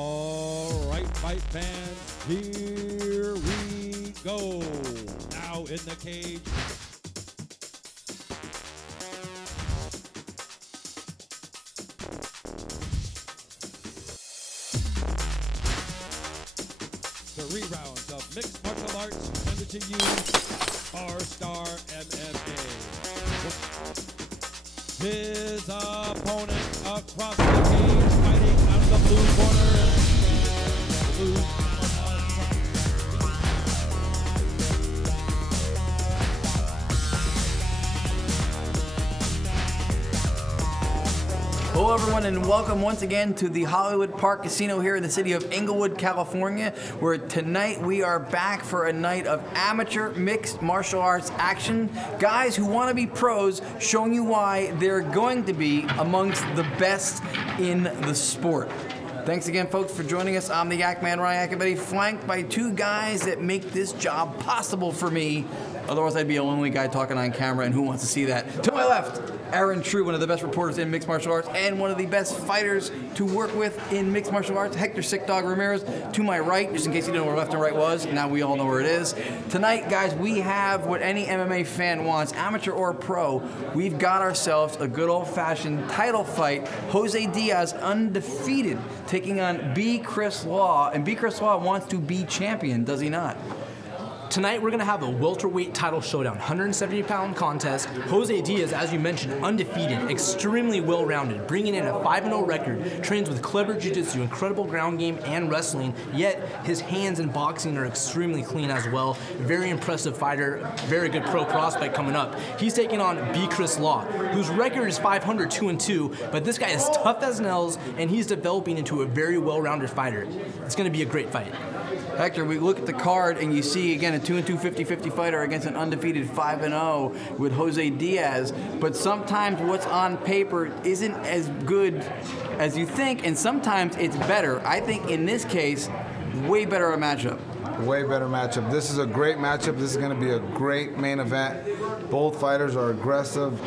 All right, fight fans, here we go. Now in the cage. Three rounds of mixed martial arts presented to you, Spar MMA. His opponent across the cage, fighting out of the blue corner. Hello everyone and welcome once again to the Hollywood Park Casino here in the city of Inglewood, California, where tonight we are back for a night of amateur mixed martial arts action. Guys who want to be pros, showing you why they're going to be amongst the best in the sport. Thanks again, folks, for joining us. I'm the Yak Man, Ryan Yacovetti, flanked by two guys that make this job possible for me. Otherwise, I'd be a lonely guy talking on camera, and who wants to see that? To my left, Aaron True, one of the best reporters in mixed martial arts and one of the best fighters to work with in mixed martial arts, Hector Sick Dog Ramirez. To my right, just in case you didn't know where left and right was, now we all know where it is. Tonight, guys, we have what any MMA fan wants, amateur or pro. We've got ourselves a good old-fashioned title fight. Jose Diaz, undefeated, taking on B. Chris Law, and B. Chris Law wants to be champion, does he not? Tonight, we're going to have a welterweight title showdown, 170-pound contest. Jose Diaz, as you mentioned, undefeated, extremely well-rounded, bringing in a 5-0 record, trains with clever jiu-jitsu, incredible ground game, and wrestling, yet his hands in boxing are extremely clean as well. Very impressive fighter, very good pro prospect coming up. He's taking on B. Chris Law, whose record is 500, 2-2, but this guy is tough as nails, and he's developing into a very well-rounded fighter. It's going to be a great fight. Hector, we look at the card and you see, again, a 2-2 50-50 fighter against an undefeated 5-0 with Jose Diaz, but sometimes what's on paper isn't as good as you think, and sometimes it's better. I think in this case, way better a matchup. Way better matchup. This is a great matchup. This is going to be a great main event. Both fighters are aggressive.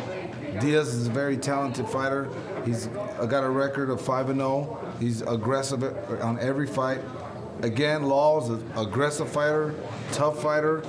Diaz is a very talented fighter. He's got a record of 5-0. He's aggressive on every fight. Again, Law is an aggressive fighter, tough fighter.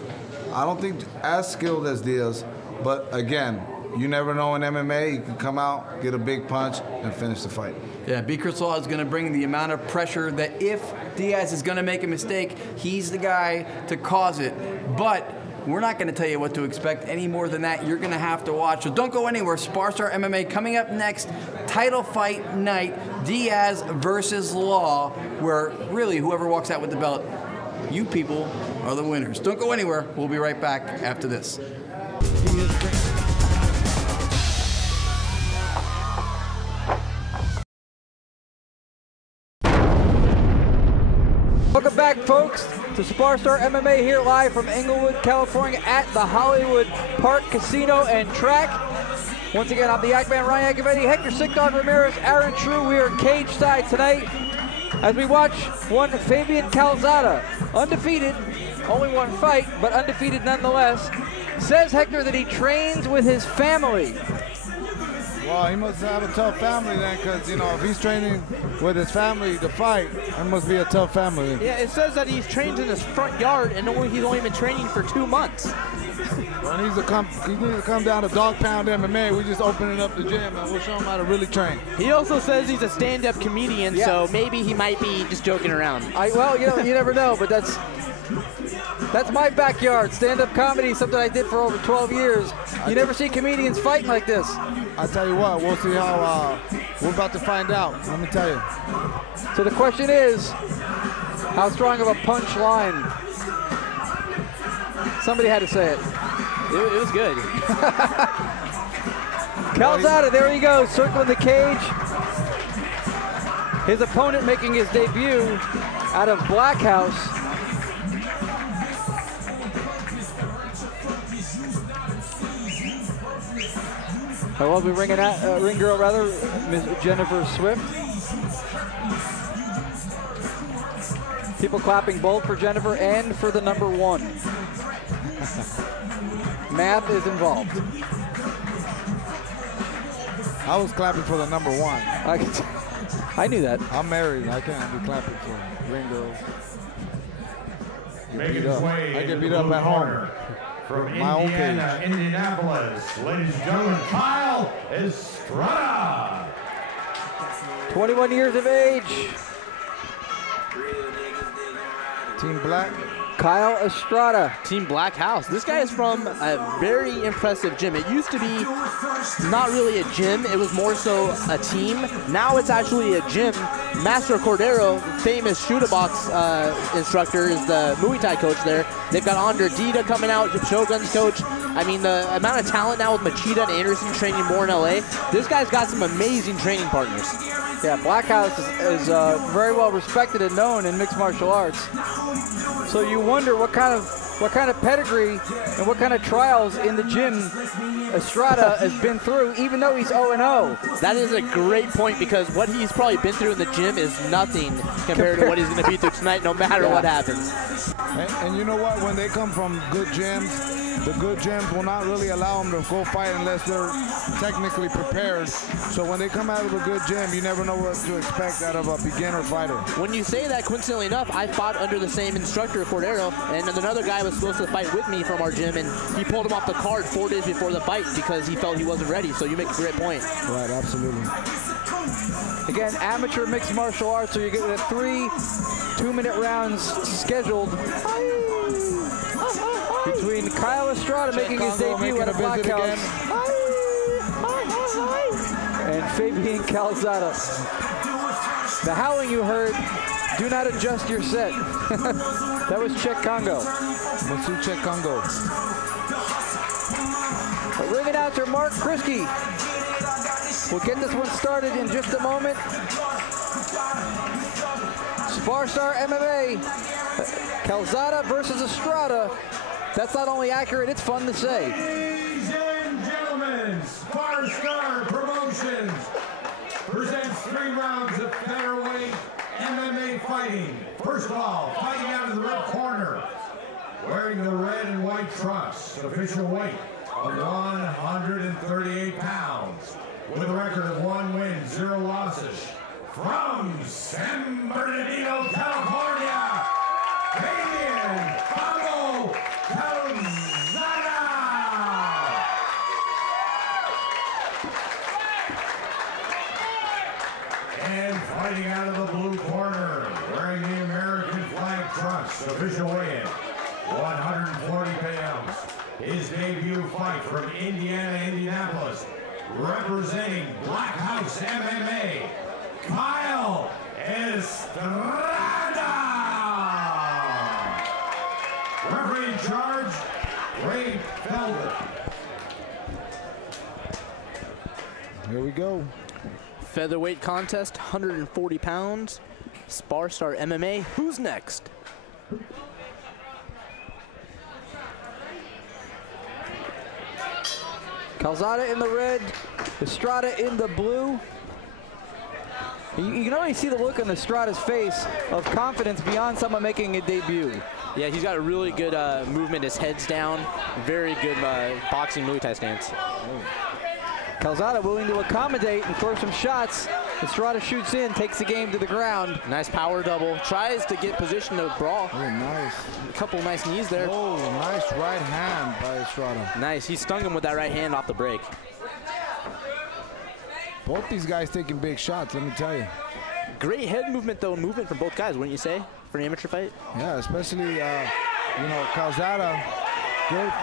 I don't think as skilled as Diaz, but again, you never know in MMA. You can come out, get a big punch, and finish the fight. Yeah, B. Chris Law is going to bring the amount of pressure that if Diaz is going to make a mistake, he's the guy to cause it. But we're not going to tell you what to expect any more than that. You're going to have to watch. So don't go anywhere. Spar MMA coming up next. Title fight night. Diaz versus Law, where really whoever walks out with the belt, you people are the winners. Don't go anywhere. We'll be right back after this. Welcome back, folks, to Spar MMA here live from Inglewood, California at the Hollywood Park Casino and Track. Once again, I'm the Yak Man, Ryan Yacovetti, Hector Sick Dog Ramirez, Aaron True. We are cage side tonight as we watch one Fabian Calzada, undefeated, only one fight, but undefeated nonetheless. Says Hector that he trains with his family. Well, he must have a tough family then, because, you know, if he's training with his family to fight, it must be a tough family. Yeah, it says that he's trained in his front yard, and he's only been training for 2 months. Well, he needs to come down to Dog Pound MMA. We're just opening up the gym, and we'll show him how to really train. He also says he's a stand-up comedian, so maybe he might be just joking around. Well, you know, you never know, but that's my backyard. Stand-up comedy is something I did for over 12 years. You never see comedians fighting like this. I tell you what, we'll see how, we're about to find out, let me tell you. So the question is, how strong of a punch line? Somebody had to say it. It was good. Calzada, there he goes, circling the cage. His opponent making his debut out of Black House. I will be ring girl, Ms. Jennifer Swift. People clapping both for Jennifer and for the number 1. Math is involved. I was clapping for the number 1. I can I knew that. I'm married. I can't be clapping for ring girls. Making his way I get into beat the up blue at home. corner. From My own Indiana, Indianapolis, ladies and gentlemen, Kyle Estrada. 21 years of age. Team Black. Kyle Estrada. Team Black House. This guy is from a very impressive gym. It used to be not really a gym. It was more so a team. Now it's actually a gym. Master Cordero, famous shoot-a-box instructor, is the Muay Thai coach there. They've got Andre Dita coming out, Shogun's coach. I mean, the amount of talent now with Machida and Anderson training more in LA. This guy's got some amazing training partners. Yeah, Black House is very well respected and known in mixed martial arts. So you wonder what kind of pedigree and what kind of trials in the gym Estrada has been through, even though he's 0-0. That is a great point, because what he's probably been through in the gym is nothing compared to what he's going to be through tonight, no matter what happens. And you know what? When they come from good gyms, the good gyms will not really allow them to go fight unless they're technically prepared. So when they come out of a good gym, you never know what to expect out of a beginner fighter. When you say that, coincidentally enough, I fought under the same instructor, Cordero, and another guy was supposed to fight with me from our gym, and he pulled him off the card 4 days before the fight because he felt he wasn't ready. So you make a great point. Right, absolutely. Again, amateur mixed martial arts, so you get the 3 2-minute rounds scheduled between Kyle Estrada making his debut at a Black House and Fabian Calzada. The howling you heard, do not adjust your set. That was Czech Congo. Masu Czech Congo. Ring announcer Mark Kriske. We'll get this one started in just a moment. Spar Star MMA, Calzada versus Estrada. That's not only accurate, it's fun to say. Ladies and gentlemen, Spar Star Promotions presents 3 rounds of featherweight MMA fighting. First of all, fighting out of the red corner, wearing the red and white trunks, official weight of 138 pounds, with a record of 1 win, 0 losses. From San Bernardino, California, Fabian Calzada. And fighting out of the blue corner, wearing the American flag trunks, official weigh-in, 140 pounds. His debut fight from Indiana, Indianapolis, representing Black House MMA, Kyle Estrada. Referee in charge, Ray Felder. Here we go. Featherweight contest, 140 pounds. Spar Star MMA. Who's next? Calzada in the red, Estrada in the blue. You can already see the look on Estrada's face of confidence beyond someone making a debut. Yeah, he's got a really good movement. His head's down. Very good boxing Muay Thai stance. Calzada willing to accommodate and throw some shots. Estrada shoots in, takes the game to the ground. Nice power double. Tries to get position to brawl. Oh, nice. A couple nice knees there. Oh, nice right hand by Estrada. Nice. He stung him with that right hand off the break. Both these guys taking big shots, let me tell you. Great head movement, though. Movement from both guys, wouldn't you say, for an amateur fight? Yeah, especially, you know, Calzada.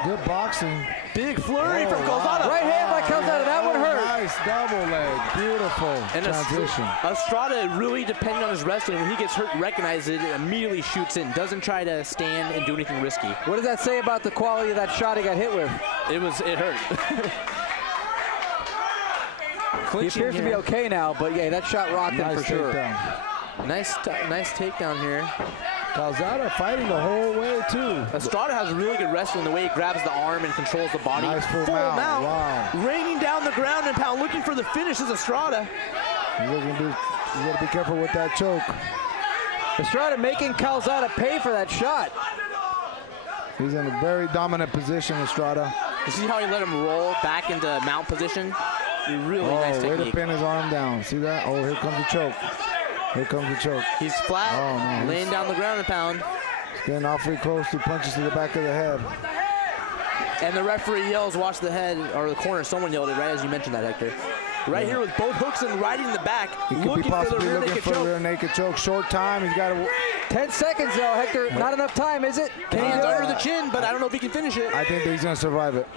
Good boxing. Big flurry from Calzada. Right hand by Calzada, that one hurt. Nice double leg, beautiful And transition. Estrada really depending on his wrestling. When he gets hurt, recognizes it, immediately shoots in. Doesn't try to stand and do anything risky. What does that say about the quality of that shot he got hit with? It hurt. He appears to be okay now, but yeah, that shot rocked him for sure. Takedown. Nice takedown here. Calzada fighting the whole way, too. Estrada has really good wrestling, the way he grabs the arm and controls the body. Nice full mount. Wow. Raining down the ground and pound, looking for the finish is Estrada. You gotta be careful with that choke. Estrada making Calzada pay for that shot. He's in a very dominant position, Estrada. You see how he let him roll back into mount position? Really nice way to technique. pin his arm down. See that? Oh, here comes the choke. Here comes the choke. He's flat, Oh, no. laying down the ground and pound. He's getting awfully close to punches to the back of the head. And the referee yells, watch the head, or the corner. Someone yelled it right as you mentioned that, Hector. Right here with both hooks and right in the back, He could be looking for the possibly rear looking naked for the choke. rear naked choke. Short time. He's got to. 10 seconds though, Hector. Not enough time, is it? Can he Hands do under it? the chin, but I don't know if he can finish it. I think that he's going to survive it.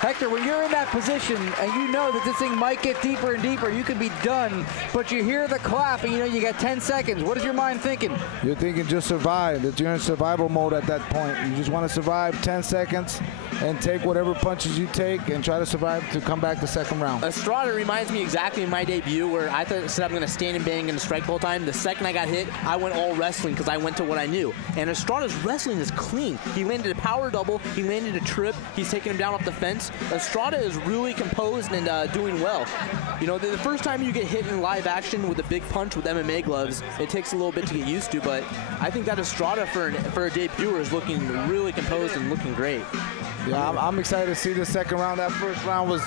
Hector, when you're in that position and you know that this thing might get deeper and deeper, you could be done, but you hear the clap and you know you got 10 seconds. What is your mind thinking? You're thinking just survive. That you're in survival mode at that point. You just want to survive 10 seconds and take whatever punches you take and try to survive to come back the second round. Estrada reminds me exactly of my debut where I said I'm going to stand and bang and strike the whole time. The second I got hit, I went all wrestling because I went to what I knew. And Estrada's wrestling is clean. He landed a power double. He landed a trip. He's taking him down off the fence. Estrada is really composed and doing well. You know, the first time you get hit in live action with a big punch with MMA gloves, it takes a little bit to get used to, but I think that Estrada for a debuter is looking really composed and looking great. Yeah, I'm excited to see the second round. That first round was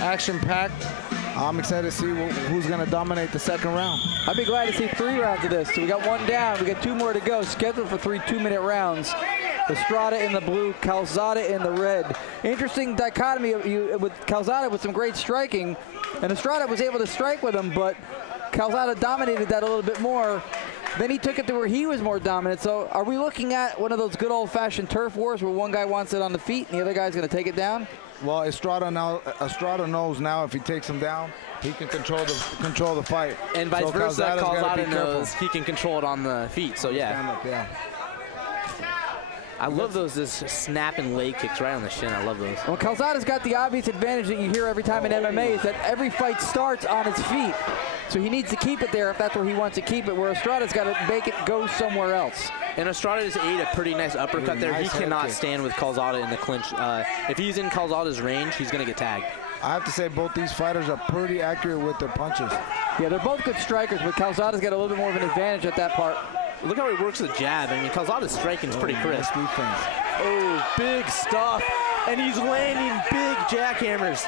action-packed. I'm excited to see who's going to dominate the second round. I'd be glad to see 3 rounds of this. So we got 1 down, we got 2 more to go, scheduled for 3 2-minute rounds. Estrada in the blue, Calzada in the red. Interesting dichotomy with Calzada with some great striking, and Estrada was able to strike with him, but Calzada dominated that a little bit more. Then he took it to where he was more dominant. So are we looking at one of those good old-fashioned turf wars where one guy wants it on the feet and the other guy's going to take it down? Well, Estrada knows now if he takes him down, he can control the fight. And vice versa, Calzada's gotta Calzada be careful. knows he can control it on the feet, so yeah. Stand up, yeah. I love those just snapping leg kicks right on the shin. I love those. Well, Calzada's got the obvious advantage that you hear every time in MMA is that every fight starts on its feet. So he needs to keep it there if that's where he wants to keep it, where Estrada's got to make it go somewhere else. And Estrada just ate a pretty nice uppercut there. Nice he head cannot kick. stand with Calzada in the clinch. If he's in Calzada's range, he's going to get tagged. I have to say both these fighters are pretty accurate with their punches. Yeah, they're both good strikers, but Calzada's got a little bit more of an advantage at that part. Look how he works the jab. I mean, Calzada's striking is pretty crisp. Nice defense. Oh, big stuff. And he's landing big jackhammers.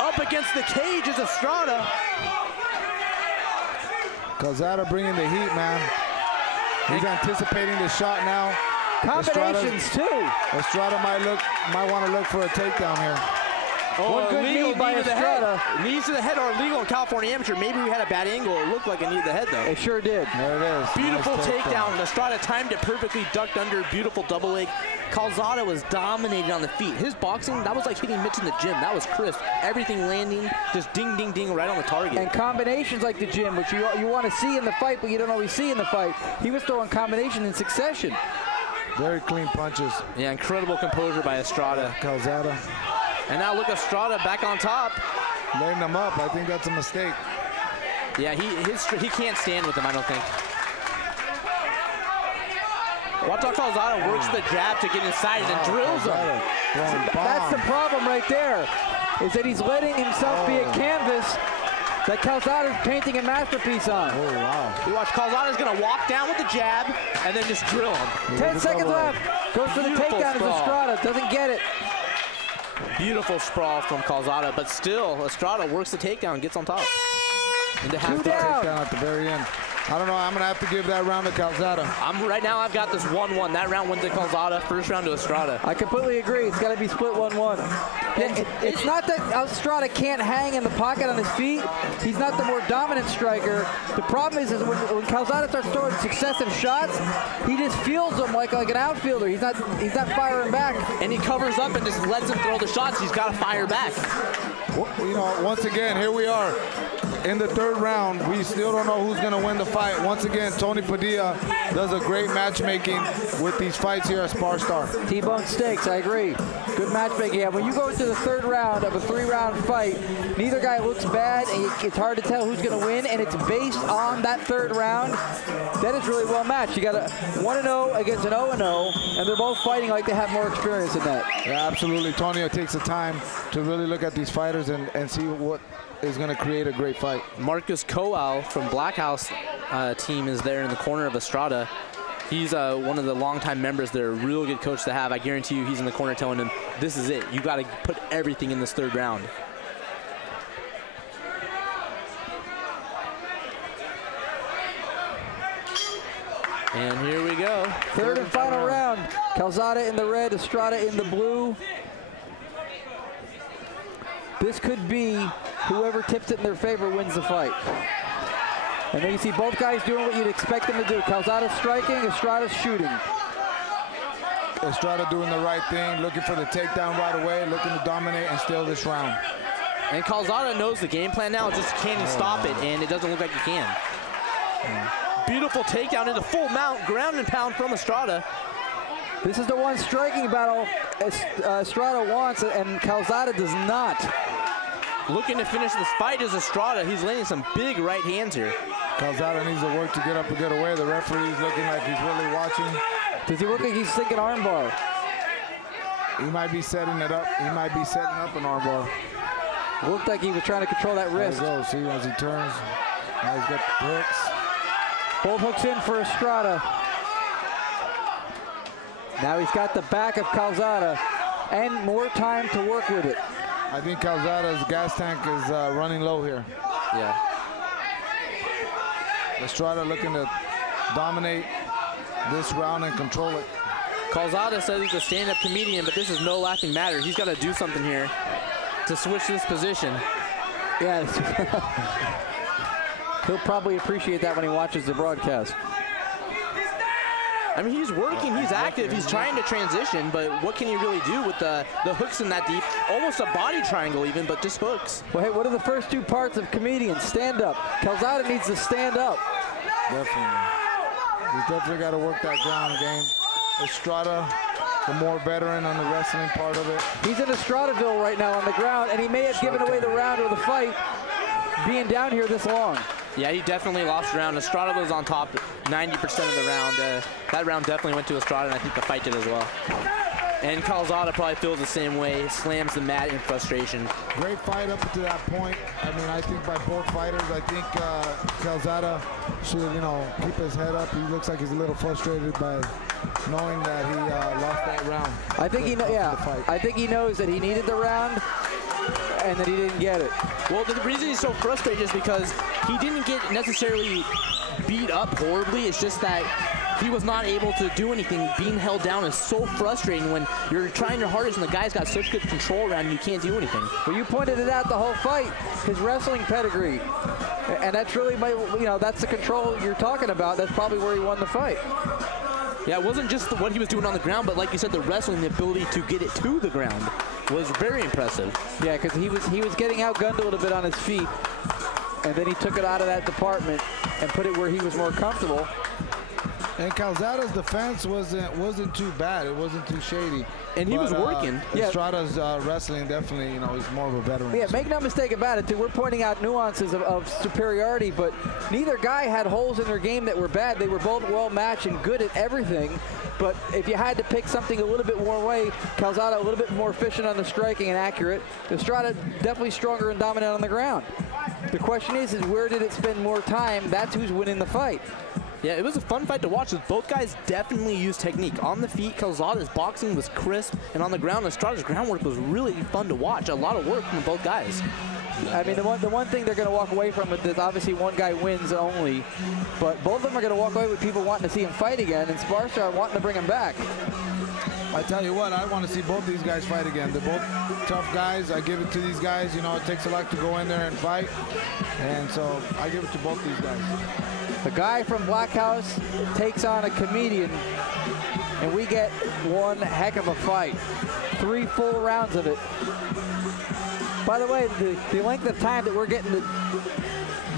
Up against the cage is Estrada. Calzada bringing the heat, man. He's anticipating the shot now. Combinations, too. Estrada might want to look for a takedown here. Oh, One good knee by to the head. Estrada. Knees to the head are illegal in California Amateur. Maybe we had a bad angle. It looked like a knee to the head, though. It sure did. There it is. Beautiful Nice takedown. Estrada timed it perfectly, ducked under, beautiful double leg. Calzada was dominating on the feet. His boxing, that was like hitting mitts in the gym. That was crisp. Everything landing, just ding, ding, ding, right on the target. And combinations like the gym, which you want to see in the fight, but you don't always see in the fight. He was throwing combination in succession. Very clean punches. Yeah, incredible composure by Estrada. Calzada And now look, Estrada back on top. letting them up. I think that's a mistake. Yeah, he can't stand with him, I don't think. Watch how Calzada works the jab to get inside and drills him. Calzada throwing That's the bombs. problem right there, is that he's letting himself be a canvas that Calzada's painting a masterpiece on. Oh, wow. You watch, Calzada's gonna walk down with the jab and then just drill him. 10 seconds left. Goes for the Beautiful takedown as sprawl. Estrada. Doesn't get it. Beautiful sprawl from Calzada, but still, Estrada works the takedown and gets on top. Into half Two guard. down. Takedown at the very end. I don't know. I'm going to have to give that round to Calzada. Right now, I've got this 1-1. That round went to Calzada, first round to Estrada. I completely agree. It's got to be split 1-1. Yeah, it's not that Estrada can't hang in the pocket on his feet. He's not the more dominant striker. The problem is when Calzada starts throwing successive shots, he just feels them like an outfielder. He's not firing back. And he covers up and just lets him throw the shots. He's got to fire back. Well, you know, once again, here we are in the third round. We still don't know who's going to win the fight. Once again, Tony Padilla does a great matchmaking with these fights here at Spar Star. T-bone steaks, I agree. Good matchmaking. Yeah, when you go into the third round of a 3-round fight, neither guy looks bad, and it's hard to tell who's going to win, and it's based on that third round. That is really well matched. You got a 1-0 against an 0-0, and they're both fighting like they have more experience in that. Yeah, absolutely. Tony takes the time to really look at these fighters and see what is going to create a great fight. Marcus Coal from Black House team is there in the corner of Estrada. He's one of the longtime members. They're a real good coach to have. I guarantee you he's in the corner telling him, this is it. You got to put everything in this third round. And here we go. Third and final round. Calzada in the red, Estrada in the blue. This could be whoever tips it in their favor wins the fight. And then you see both guys doing what you'd expect them to do. Calzada striking, Estrada shooting. Estrada doing the right thing, looking for the takedown right away, looking to dominate and steal this round. And Calzada knows the game plan now, just can he stop it, and it doesn't look like he can. Beautiful takedown into full mount, ground and pound from Estrada. This is the one striking battle Estrada wants, and Calzada does not. Looking to finish this fight is Estrada. He's landing some big right hands here. Calzada needs to work to get up and get away. The referee's looking like he's really watching. Does he look like he's thinking armbar? He might be setting it up. He might be setting up an armbar. Looked like he was trying to control that wrist. There you go. See, as he turns, now he's got the hooks. Both hooks in for Estrada. Now he's got the back of Calzada and more time to work with it. I think Calzada's gas tank is running low here. Yeah. Estrada looking to dominate this round and control it. Calzada says he's a stand-up comedian, but this is no laughing matter. He's got to do something here to switch this position. Yes. He'll probably appreciate that when he watches the broadcast. I mean, he's working, he's active, he's trying to transition, but what can he really do with the hooks in that deep? Almost a body triangle even, but just hooks. Well, hey, what are the first two parts of comedian? Stand up. Calzada needs to stand up. Definitely. He's definitely got to work that ground game. Estrada, the more veteran on the wrestling part of it. He's in Estradaville right now on the ground, and he may have given away the round or the fight being down here this long. Yeah, he definitely lost the round. Estrada was on top 90% of the round. That round definitely went to Estrada, and I think the fight did as well. And Calzada probably feels the same way, slams the mat in frustration. Great fight up to that point. I mean, I think by both fighters, I think Calzada should, keep his head up. He looks like he's a little frustrated by knowing that he lost that round. I think I think he knows that he needed the round and that he didn't get it. Well, the reason he's so frustrated is because he didn't get necessarily beat up horribly. It's just that he was not able to do anything. Being held down is so frustrating when you're trying your hardest and the guy's got such good control around you, you can't do anything. Well, you pointed it out the whole fight, his wrestling pedigree. And that's really, that's the control you're talking about. That's probably where he won the fight. Yeah, it wasn't just what he was doing on the ground, but like you said, the wrestling, the ability to get it to the ground was very impressive. Yeah, because he was getting outgunned a little bit on his feet, and then he took it out of that department and put it where he was more comfortable. And Calzada's defense wasn't too bad. It wasn't too shady. And he was working. Estrada's wrestling definitely, he's more of a veteran. Yeah, make no mistake about it, too. We're pointing out nuances of superiority, but neither guy had holes in their game that were bad. They were both well-matched and good at everything. But if you had to pick something a little bit more way, Calzada a little bit more efficient on the striking and accurate. Estrada definitely stronger and dominant on the ground. The question is where did it spend more time? That's who's winning the fight. Yeah, it was a fun fight to watch. Both guys definitely used technique. On the feet, Calzada's boxing was crisp, and on the ground, Estrada's groundwork was really fun to watch. A lot of work from both guys. I mean, the one thing they're going to walk away from with this, obviously one guy wins only, but both of them are going to walk away with people wanting to see him fight again, and Spar wanting to bring him back. I tell you what, I want to see both these guys fight again. They're both tough guys. I give it to these guys. It takes a lot to go in there and fight, and so I give it to both these guys. The guy from Black House takes on a comedian, and we get one heck of a fight. 3 full rounds of it. By the way, the length of time that we're getting to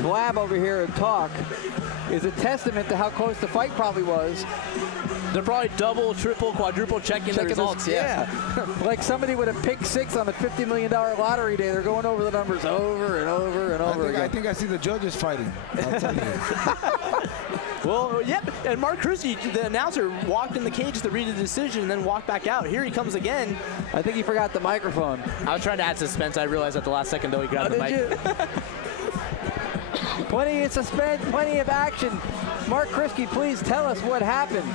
blab over here and talk is a testament to how close the fight probably was. They're probably double, triple, quadruple checking the results. Yeah. Like somebody with a pick 6 on the $50 million lottery day. They're going over the numbers over and over and over again. I think I see the judges fighting. I'll tell you. Well, yep. And Mark Cruci, the announcer, walked in the cage to read the decision and then walked back out. Here he comes again. I think he forgot the microphone. I was trying to add suspense. I realized at the last second, though, he grabbed the mic. Plenty of suspense, plenty of action. Mark Kriske, please tell us what happened.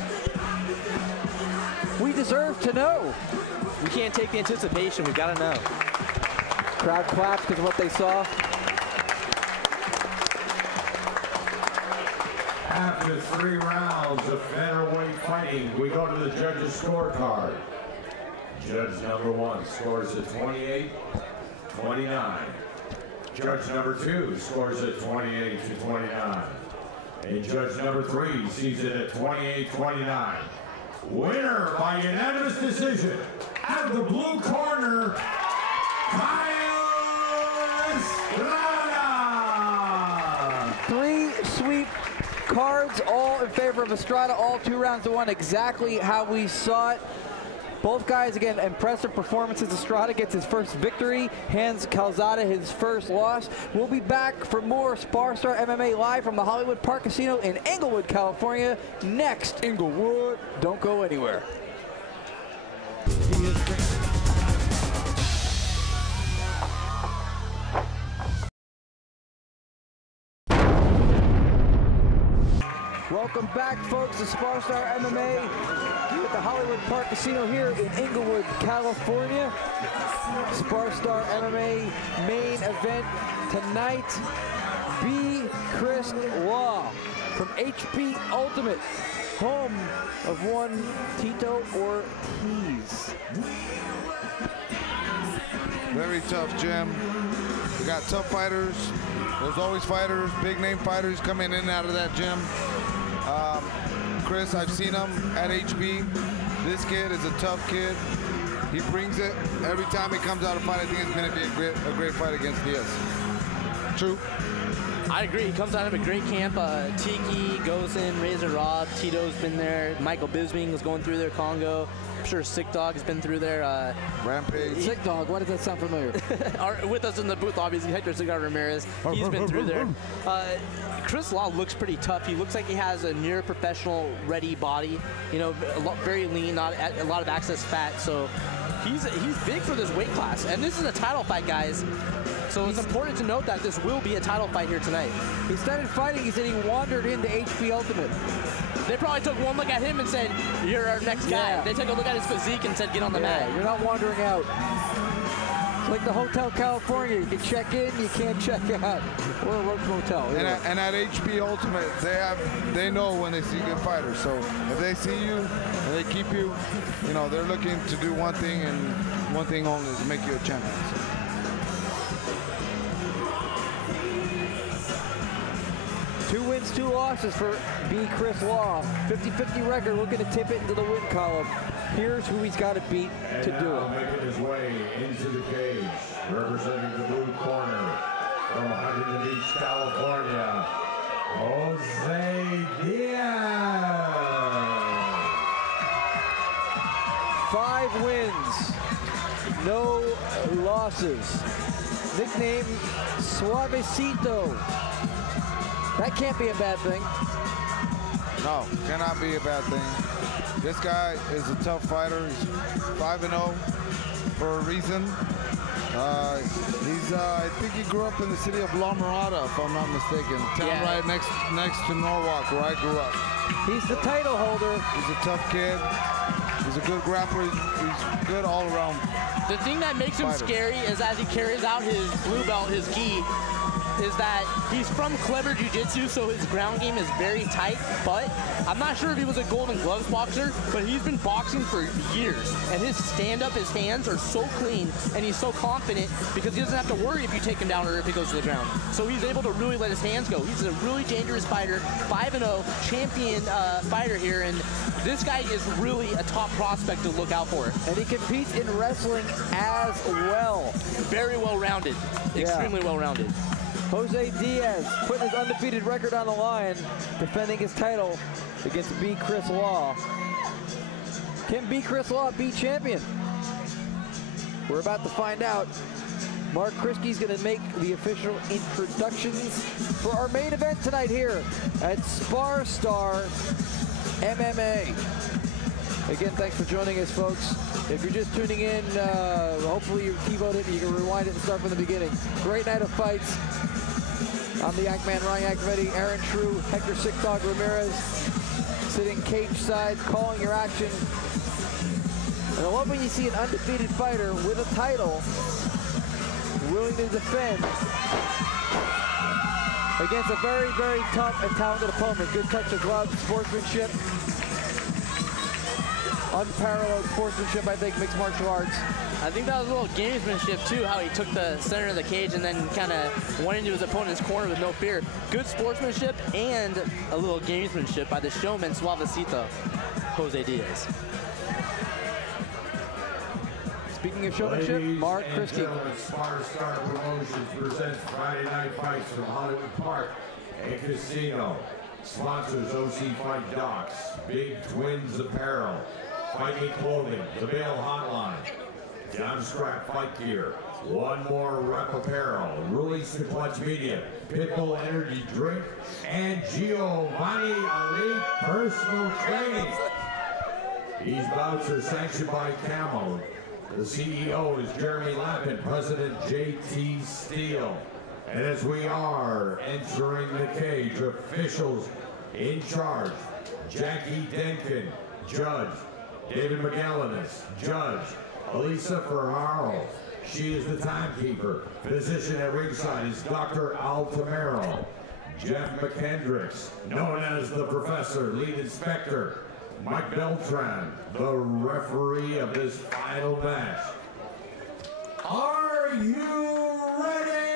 We deserve to know. We can't take the anticipation. We gotta know. Crowd claps because of what they saw. After 3 rounds of featherweight fighting, we go to the judges' scorecard. Judge number 1 scores at 28-29. Judge number 2 scores at 28-29. And judge number 3 sees it at 28-29. Winner by unanimous decision, out of the blue corner, Kyle Estrada. 3 sweep cards, all in favor of Estrada, all 2 rounds to 1, exactly how we saw it. Both guys, again, impressive performances. Estrada gets his first victory, hands Calzada his first loss. We'll be back for more Spar Star MMA live from the Hollywood Park Casino in Inglewood, California. Next, Inglewood. Don't go anywhere. Welcome back, folks, to Spar Star MMA at the Hollywood Park Casino here in Inglewood, California. Spar Star MMA main event tonight. B. Chris Law from HP Ultimate, home of one Tito Ortiz. Very tough gym. We got tough fighters. There's always fighters, big name fighters coming in and out of that gym. Chris, I've seen him at HB. This kid is a tough kid. He brings it. Every time he comes out to fight, I think it's going to be a great fight against Diaz. True? I agree. He comes out of a great camp. Tiki goes in, Razor Rob, Tito's been there. Michael Bisping was going through there, Congo. I'm sure Sick Dog has been through there. Rampage. Sick Dog, why does that sound familiar? With us in the booth, obviously, Hector Cigar Ramirez. He's been through there. Chris Law looks pretty tough. He looks like he has a near professional ready body. You know, very lean, not a lot of excess fat. So he's big for this weight class. And this is a title fight, guys. So it's important to note that this will be a title fight here tonight. He started fighting, he said he wandered into HP Ultimate. They probably took one look at him and said, "You're our next guy." Yeah. They took a look at his physique and said, "Get on the mat." You're not wandering out. It's like the Hotel California. You can check in, you can't check out. Or a Roach Motel. And at HP Ultimate, they know when they see good fighters. So if they see you and they keep you, you know, they're looking to do one thing and one thing only, is make you a champion. So. 2 wins, 2 losses for B. Chris Law. 50-50 record, looking to tip it into the win column. Here's who he's got to beat to do it. Making his way into the cage, representing the blue corner from Huntington Beach, California, Jose Diaz. 5 wins, no losses. Nickname Suavecito. That can't be a bad thing. No, cannot be a bad thing. This guy is a tough fighter. He's 5-0 for a reason. I think he grew up in the city of La Mirada, if I'm not mistaken. Town right next to Norwalk, where I grew up. He's the title holder. He's a tough kid. He's a good grappler. He's good all around. The thing that makes him scary is as he carries out his blue belt, his gi, is that he's from clever jiu-jitsu, so his ground game is very tight, but I'm not sure if he was a Golden Gloves boxer, but he's been boxing for years, and his stand-up, his hands are so clean, and he's so confident because he doesn't have to worry if you take him down or if he goes to the ground. So he's able to really let his hands go. He's a really dangerous fighter, 5-0, champion fighter here, and this guy is really a top prospect to look out for. And he competes in wrestling as well. Very well-rounded, extremely well-rounded. Jose Diaz putting his undefeated record on the line, defending his title against B. Chris Law. Can B. Chris Law be champion? We're about to find out. Mark Kriske's going to make the official introductions for our main event tonight here at Spar Star MMA. Again, thanks for joining us, folks. If you're just tuning in, hopefully you TiVoed it and you can rewind it and start from the beginning. Great night of fights. I'm the Yankman, Ryan Yakovetti, Aaron True, Hector Sick Dog Ramirez, sitting cage side, calling your action. And I love when you see an undefeated fighter with a title willing to defend against a very, very tough and talented opponent. Good touch of gloves, sportsmanship. Unparalleled sportsmanship, I think, mixed martial arts. I think that was a little gamesmanship, too, how he took the center of the cage and then kind of went into his opponent's corner with no fear. Good sportsmanship and a little gamesmanship by the showman, Suavecito, Jose Diaz. Speaking of showmanship, Mark Kriske. Spar Star Promotions presents Friday Night Fights from Hollywood Park and Casino. Sponsors OC Fight Docs, Big Twins Apparel, Fighting Clothing, The Bale Hotline, Down Scrap Fight Gear, One More Rep Apparel, Release to Clutch Media, Pitbull Energy Drink, and Giovanni Elite Personal Training. These bouts are sanctioned by Camo. The CEO is Jeremy Lappin, President JT Steele. And as we are entering the cage, officials in charge, Jackie Denkin, Judge, David McGellinis, Judge, Elisa Ferraro, she is the timekeeper. Physician at ringside is Dr. Altamero. Jeff McKendricks, known as the Professor, lead inspector. Mike Beltran, the referee of this final match. Are you ready?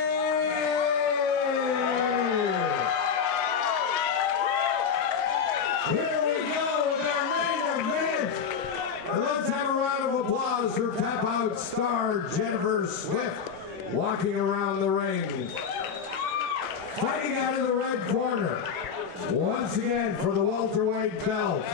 Here we go, their main event. And let's have a round of applause for tap out star Jennifer Swift walking around the ring. Fighting out of the red corner. Once again for the welterweight belt.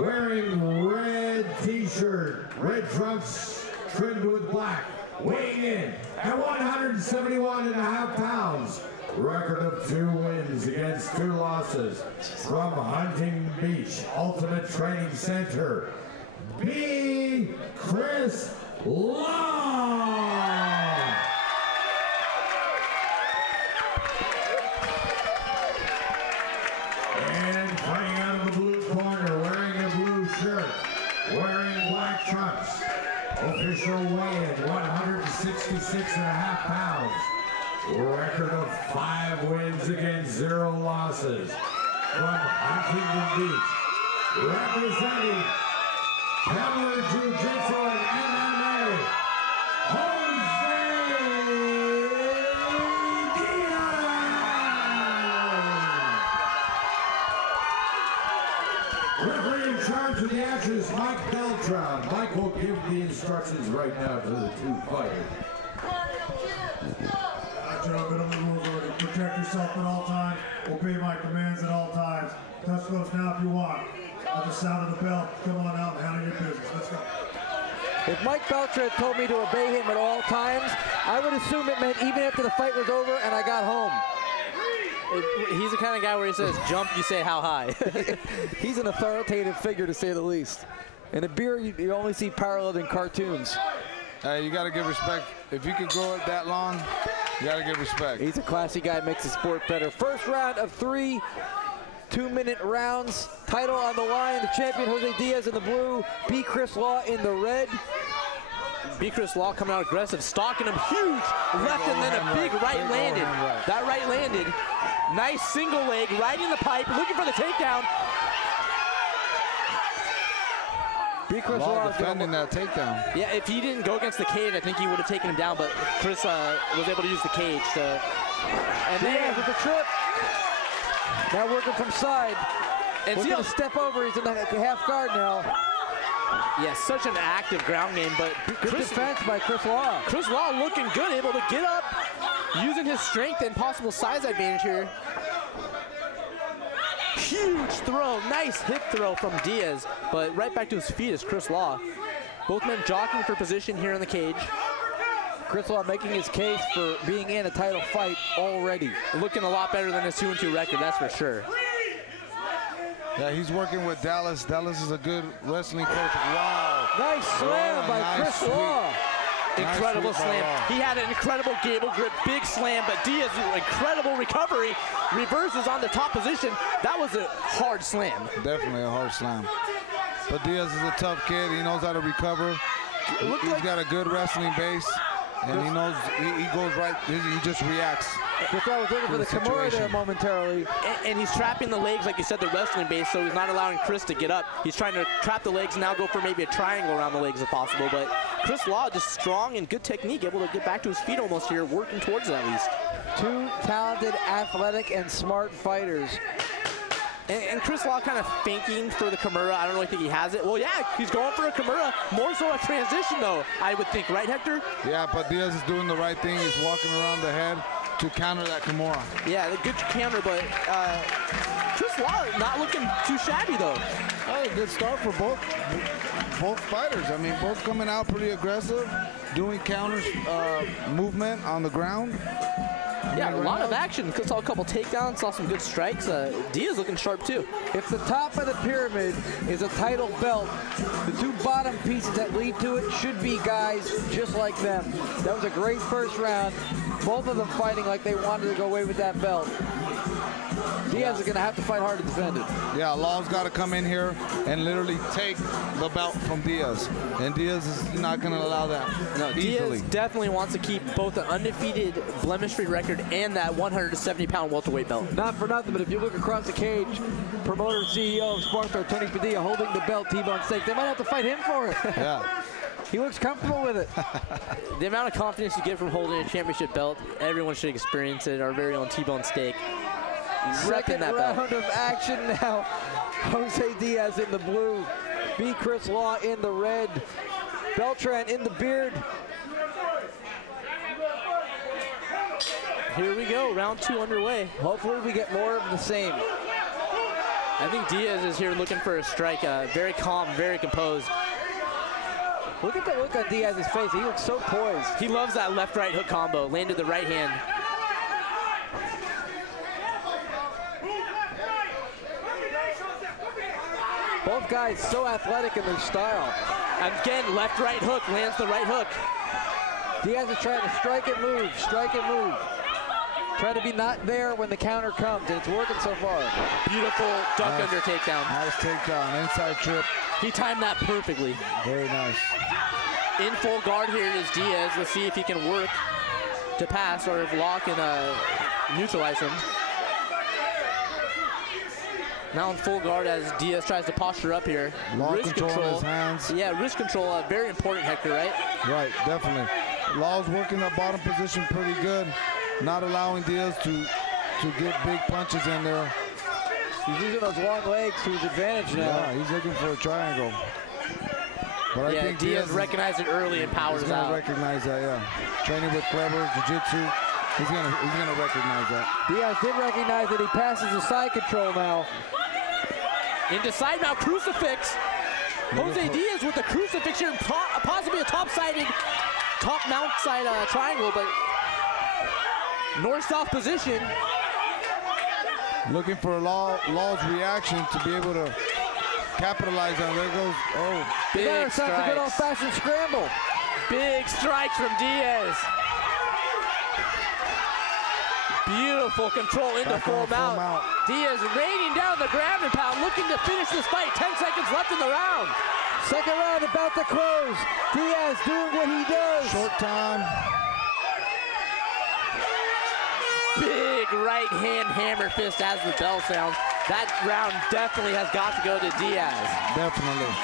Wearing red t-shirt, red trunks trimmed with black, weighing in at 171.5 pounds. Record of 2 wins against 2 losses from Huntington Beach Ultimate Training Center. B. Chris Law. And fighting out of the blue corner, wearing black trunks. Official weigh-in, 166.5 pounds. Record of 5 wins against 0 losses. From Huntington Beach, representing Kevlar Jiu-Jitsu and MMA, Jose Diaz! Referee in charge of the action is Mike Beltran. Mike will give the instructions right now to the 2 fighters. Gentlemen, on the rules already. Protect yourself at all times. Obey my commands at all times. Touch gloves now if you want. At the sound of the bell, come on out and handle your business. Let's go. If Mike Beltran told me to obey him at all times, I would assume it meant even after the fight was over and I got home. He's the kind of guy where he says, jump, you say how high. He's an authoritative figure, to say the least. In a beer, you only see paralleled in cartoons. You got to give respect. If you can grow it that long, you got to give respect. He's a classy guy, makes the sport better. First round of 3 2-minute rounds. Title on the line. The champion, Jose Diaz, in the blue. B. Chris Law in the red. B. Chris Law coming out aggressive, stalking him huge left and then a big right landed. That right landed. Nice single leg right in the pipe, looking for the takedown. Law defending that takedown. Yeah, if he didn't go against the cage, I think he would have taken him down, but Chris was able to use the cage to... And then with the trip. Now working from side. And he's going to step over. He's in the half guard now. Yeah, such an active ground game, but good defense by Chris Law. Chris Law looking good, able to get up, using his strength and possible size advantage here. Huge throw, nice hip throw from Diaz, but right back to his feet is Chris Law. Both men jockeying for position here in the cage. Chris Law making his case for being in a title fight already. Looking a lot better than his 2-2 record, that's for sure. Yeah, he's working with Dallas. Dallas is a good wrestling coach. Wow. Nice slam by Chris Law. Incredible Nice sweep by slam. Law. He had an incredible gable grip, big slam, but Diaz, incredible recovery, reverses on the top position. That was a hard slam. Definitely a hard slam. But Diaz is a tough kid. He knows how to recover. He's got a good wrestling base, and he knows he goes right. He just reacts. Just I was looking for the Kimura there momentarily. And he's trapping the legs, like you said, the wrestling base, so he's not allowing Chris to get up. He's trying to trap the legs and now go for maybe a triangle around the legs if possible. But Chris Law just strong and good technique, able to get back to his feet almost here, working towards it at least. Two talented, athletic, and smart fighters. And Chris Law kind of thinking for the Kimura. I don't really think he has it. Well, yeah, he's going for a Kimura. More so a transition, though, I would think. Right, Hector? Yeah, but Diaz is doing the right thing. He's walking around the head to counter that Kimura. Yeah, a good counter, but Chris Law not looking too shabby, though. Oh, good start for both fighters. I mean, both coming out pretty aggressive, doing counters, movement on the ground. Yeah, a lot of action. Saw a couple takedowns, saw some good strikes. Diaz looking sharp, too. If the top of the pyramid is a title belt, the two bottom pieces that lead to it should be guys just like them. That was a great first round. Both of them fighting like they wanted to go away with that belt. Diaz is going to have to fight hard to defend it. Yeah, Law's got to come in here and literally take the belt from Diaz. And Diaz is not going to allow that easily. Diaz definitely wants to keep both the undefeated blemish-free record and that 170-pound welterweight belt. Not for nothing, but if you look across the cage, promoter and CEO of Spar, Tony Padilla, holding the belt T-bone steak. They might have to fight him for it. Yeah. He looks comfortable with it. The amount of confidence you get from holding a championship belt, everyone should experience it. Our very own T-bone steak. Second round of action now. Jose Diaz in the blue. B. Chris Law in the red. Beltran in the beard. Here we go, round 2 underway. Hopefully we get more of the same. I think Diaz is here looking for a strike. Very calm, very composed. Look at the look on Diaz's face. He looks so poised. He loves that left-right hook combo. Landed the right hand. Both guys so athletic in their style. Again, left-right hook, lands the right hook. Diaz is trying to strike and move, Trying to be not there when the counter comes, and it's working so far. Beautiful duck under takedown. Nice takedown, inside trip. He timed that perfectly. Very nice. In full guard here is Diaz. Let's see if he can work to pass or if Law can neutralize him. Now in full guard as Diaz tries to posture up here. Law Wrist control his hands. Yeah, wrist control, very important, Hector, right? Right, definitely. Law's working that bottom position pretty good, not allowing Diaz to get big punches in there. He's using those long legs to his advantage now. Yeah, he's looking for a triangle. But I think Diaz recognized it early and powers he's gonna out. recognize that, yeah. Training with clever jiu-jitsu, he's gonna recognize that. Diaz did recognize that he passes the side control now. Into side mount crucifix. Jose Diaz with the crucifix here, possibly a top-sided, top mount side triangle, but north-south position. Looking for Law's reaction to be able to capitalize on. There goes, Big A good strikes. old-fashioned scramble. Big strikes from Diaz. Beautiful control into full mount. Diaz raining down the ground and pound, looking to finish this fight. 10 seconds left in the round. Second round about to close. Diaz doing what he does. short time. Big right hand hammer fist as the bell sounds. That round definitely has got to go to Diaz. Definitely.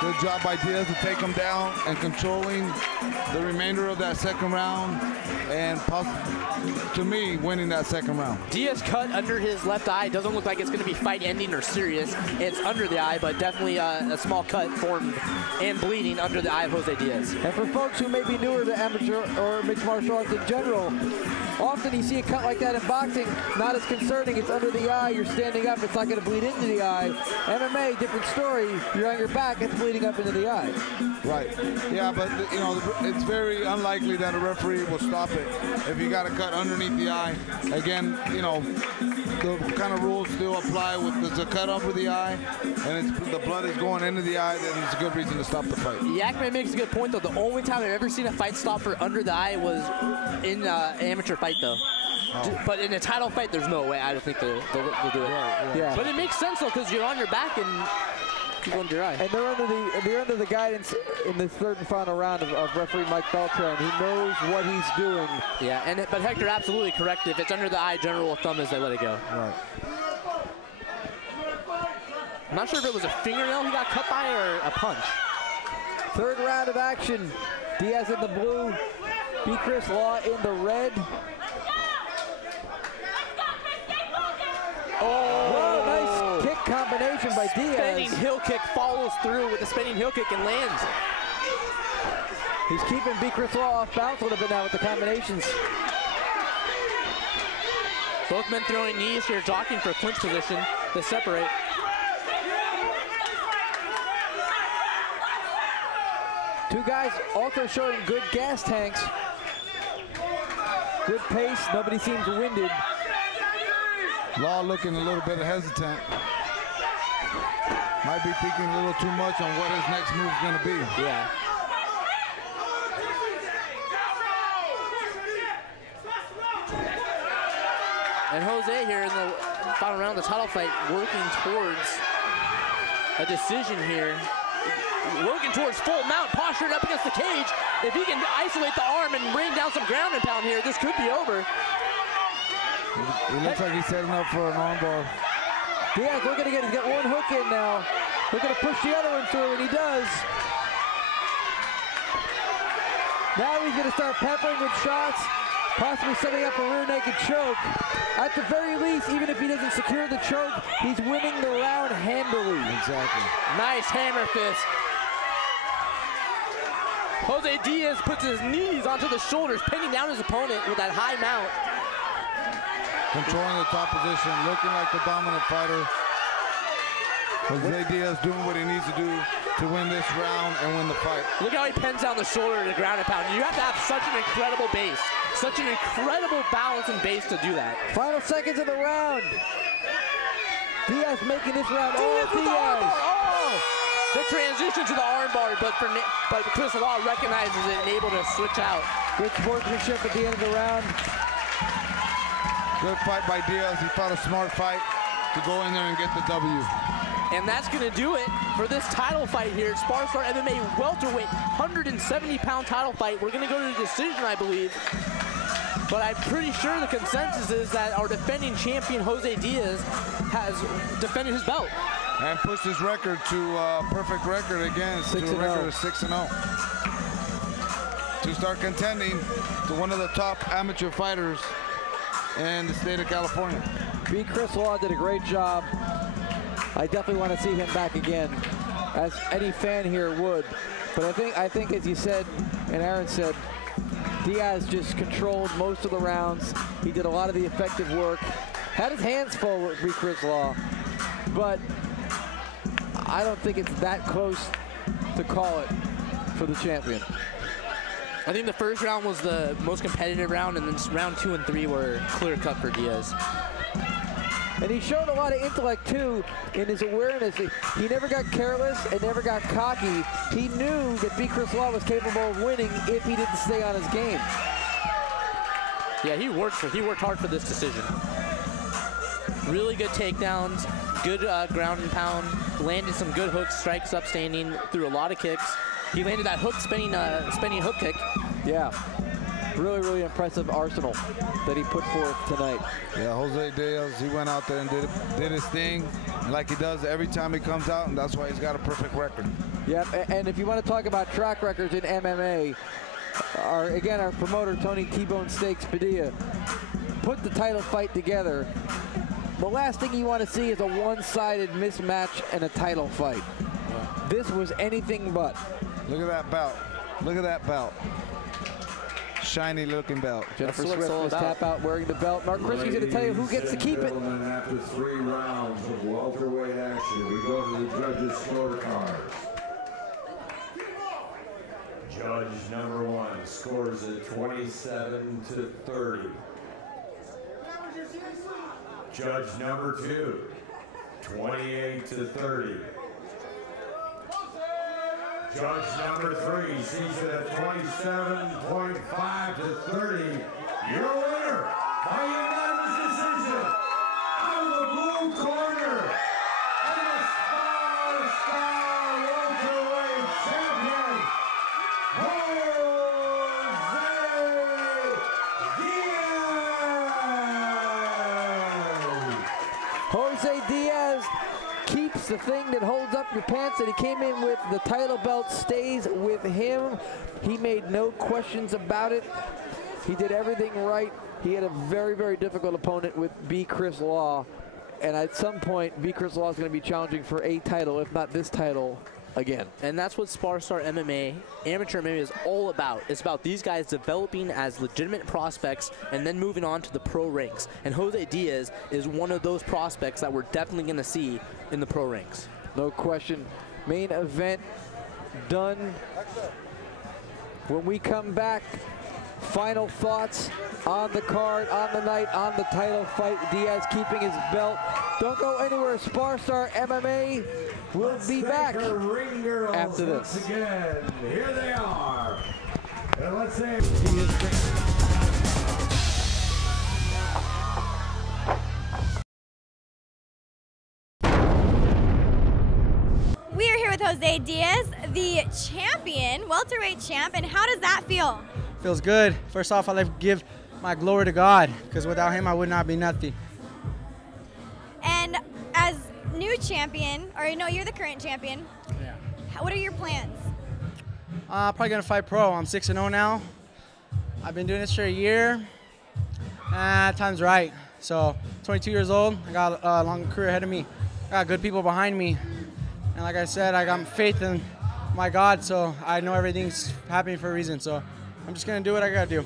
Good job by Diaz to take him down and controlling the remainder of that second round and to me, winning that second round. Diaz cut under his left eye. Doesn't look like it's going to be fight ending or serious. It's under the eye, but definitely a small cut formed and bleeding under the eye of Jose Diaz. And for folks who may be newer to amateur or mixed martial arts in general, often you see a cut like that in boxing, not as concerning. It's under the eye, you're standing up, it's not going to bleed into the eye. MMA, different story. You're on your back, it's bleeding up into the eye. Right. Yeah, but you know, it's very unlikely that a referee will stop it if you got a cut underneath the eye. Again, you know, the kind of rules still apply with the cut over the eye, and the blood is going into the eye, then it's a good reason to stop the fight. Yakman makes a good point, though. The only time I've ever seen a fight stop for under the eye was in an amateur fight, though. Oh. But in a title fight, there's no way. I don't think they'll do it. Right, yeah. But it makes sense, though, because you're on your back and keep under your eye. And they're under the guidance in the third and final round of referee Mike Beltran. He knows what he's doing. Yeah, but Hector, absolutely correct. If it's under the eye, general rule of thumb is they let it go. Right. I'm not sure if it was a fingernail he got cut by or a punch. Third round of action. Diaz in the blue, B. Chris Law in the red. Oh, nice kick combination by Diaz. Spinning heel kick follows through with the spinning heel kick and lands. He's keeping B. Chris Law off balance a little bit now with the combinations. Both men throwing knees here, jockeying for clinch position. They separate. Two guys also showing good gas tanks. Good pace, nobody seems winded. Law looking a little bit hesitant. Might be thinking a little too much on what his next move is going to be. Yeah. And Jose here in the final round of the title fight working towards a decision here. Working towards full mount, postured up against the cage. If he can isolate the arm and rain down some ground and pound here, this could be over. It looks like he's setting up for an armbar. Diaz looking to he's got one hook in now. Looking to push the other one through, and he does. Now he's going to start peppering with shots, possibly setting up a rear naked choke. At the very least, even if he doesn't secure the choke, he's winning the round handily. Exactly. Nice hammer fist. Jose Diaz puts his knees onto the shoulders, pinning down his opponent with that high mount. Controlling the top position, looking like the dominant fighter. Jose Diaz doing what he needs to do to win this round and win the fight. Look how he pins down the shoulder to ground and pound. You have to have such an incredible base, such an incredible balance and base to do that. Final seconds of the round. Diaz making this round all Diaz. The transition to the armbar, but Chris Law recognizes it and able to switch out. Good sportsmanship at the end of the round. Good fight by Diaz. He fought a smart fight to go in there and get the W. And that's going to do it for this title fight here at Spar MMA welterweight 170-pound title fight. We're going to go to the decision, I believe. But I'm pretty sure the consensus is that our defending champion, Jose Diaz, has defended his belt. And pushed his record to a perfect record again, to a record of 6-0. To start contending to one of the top amateur fighters in the state of California. B. Chris Law did a great job. I definitely want to see him back again, as any fan here would. But I think as you said, and Aaron said, Diaz just controlled most of the rounds. He did a lot of the effective work. Had his hands full with B. Chris Law, but I don't think it's that close to call it for the champion. I think the first round was the most competitive round, and then round 2 and 3 were clear cut for Diaz. And he showed a lot of intellect, too, in his awareness. He never got careless and never got cocky. He knew that B. Chris Law was capable of winning if he didn't stay on his game. Yeah, he worked hard for this decision. Really good takedowns, good ground and pound, landed some good hooks, strikes upstanding, threw a lot of kicks. He landed that hook spinning hook kick. Yeah. Really, really impressive arsenal that he put forth tonight. Yeah, Jose Diaz, he went out there and did his thing like he does every time he comes out, and that's why he's got a perfect record. Yep, and if you want to talk about track records in MMA, our promoter, Tony T-Bone Stakes Padilla, put the title fight together. The last thing you want to see is a one-sided mismatch in a title fight. This was anything but. Look at that belt. Look at that belt. Shiny looking belt. Jennifer Swift was tap out wearing the belt. Mark Christie's going to tell you who gets to keep it. After 3 rounds of welterweight action, we go to the judges' scorecards. Judge number 1 scores it 27-30. Judge number 2, 28 to 30. Judge number 3 sees it at 27.5 to 30. Your winner by unanimous decision out of the blue corner and the Spar welterweight champion, Jose Diaz keeps the thing that holds up your pants that he came in with. The title belt stays with him. He made no questions about it. He did everything right. He had a very, very difficult opponent with B. Chris Law. And at some point, B. Chris Law is going to be challenging for a title, if not this title, again. And that's what Spar Star MMA, amateur MMA, is all about. It's about these guys developing as legitimate prospects and then moving on to the pro ranks. And Jose Diaz is one of those prospects that we're definitely going to see in the pro ranks. No question. Main event done. When we come back, final thoughts on the card, on the night, on the title fight. Diaz keeping his belt. Don't go anywhere. Spar Star MMA will be back after this. Once again, here they are. And let's say we are here with Jose Diaz, the champion, welterweight champ, and how does that feel? Feels good. First off, I'd like to give my glory to God, because without him, I would not be nothing. And as new champion, or no, you're the current champion. Yeah. What are your plans? Probably gonna fight pro. I'm 6-0 now. I've been doing this for a year. Time's right. So, 22 years old. I got a long career ahead of me. I got good people behind me. And like I said, I got faith in my God, so I know everything's happening for a reason. So, I'm just gonna do what I gotta do.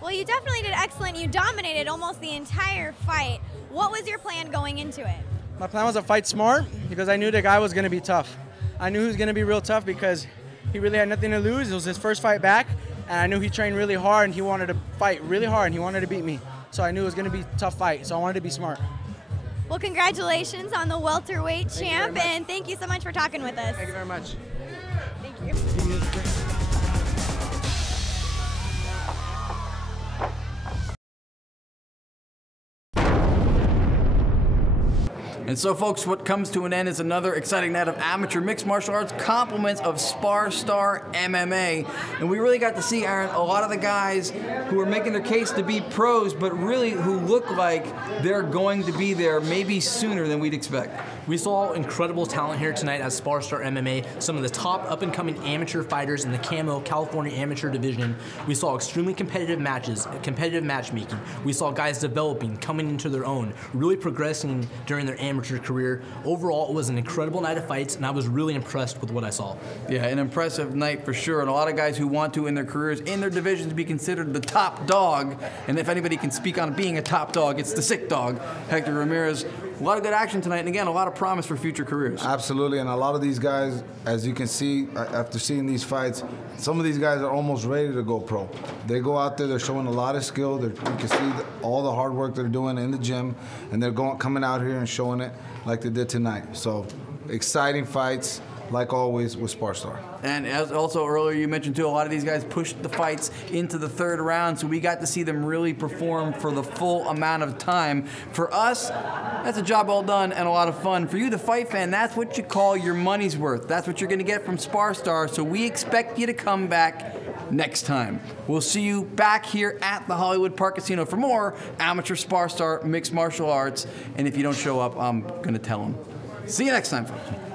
Well, you definitely did excellent. You dominated almost the entire fight. What was your plan going into it? My plan was to fight smart because I knew the guy was gonna be tough. I knew he was gonna be real tough because he really had nothing to lose. It was his first fight back, and I knew he trained really hard and he wanted to fight really hard and he wanted to beat me. So I knew it was gonna be a tough fight, so I wanted to be smart. Well, congratulations on the welterweight champ, and thank you so much for talking with us. Thank you very much. Thank you. And so, folks, what comes to an end is another exciting night of amateur mixed martial arts, compliments of Spar Star MMA. And we really got to see, Aaron, a lot of the guys who are making their case to be pros, but really who look like they're going to be there maybe sooner than we'd expect. We saw incredible talent here tonight at Spar Star MMA, some of the top up-and-coming amateur fighters in the Camo California Amateur Division. We saw extremely competitive matches, competitive matchmaking. We saw guys developing, coming into their own, really progressing during their amateur career. Overall, it was an incredible night of fights, and I was really impressed with what I saw. Yeah, an impressive night for sure, and a lot of guys who want to, in their careers, in their divisions, be considered the top dog. And if anybody can speak on being a top dog, it's the sick dog, Hector Ramirez. A lot of good action tonight, and again, a lot of promise for future careers. Absolutely, and a lot of these guys, as you can see, after seeing these fights, some of these guys are almost ready to go pro. They go out there, they're showing a lot of skill. You can see all the hard work they're doing in the gym, and they're coming out here and showing it like they did tonight. So, exciting fights, like always, with Spar Star. And as also earlier you mentioned too, a lot of these guys pushed the fights into the third round, so we got to see them really perform for the full amount of time. For us, that's a job well done and a lot of fun. For you, the fight fan, that's what you call your money's worth. That's what you're going to get from Spar Star, so we expect you to come back next time. We'll see you back here at the Hollywood Park Casino for more amateur Spar Star mixed martial arts, and if you don't show up, I'm going to tell them. See you next time, folks.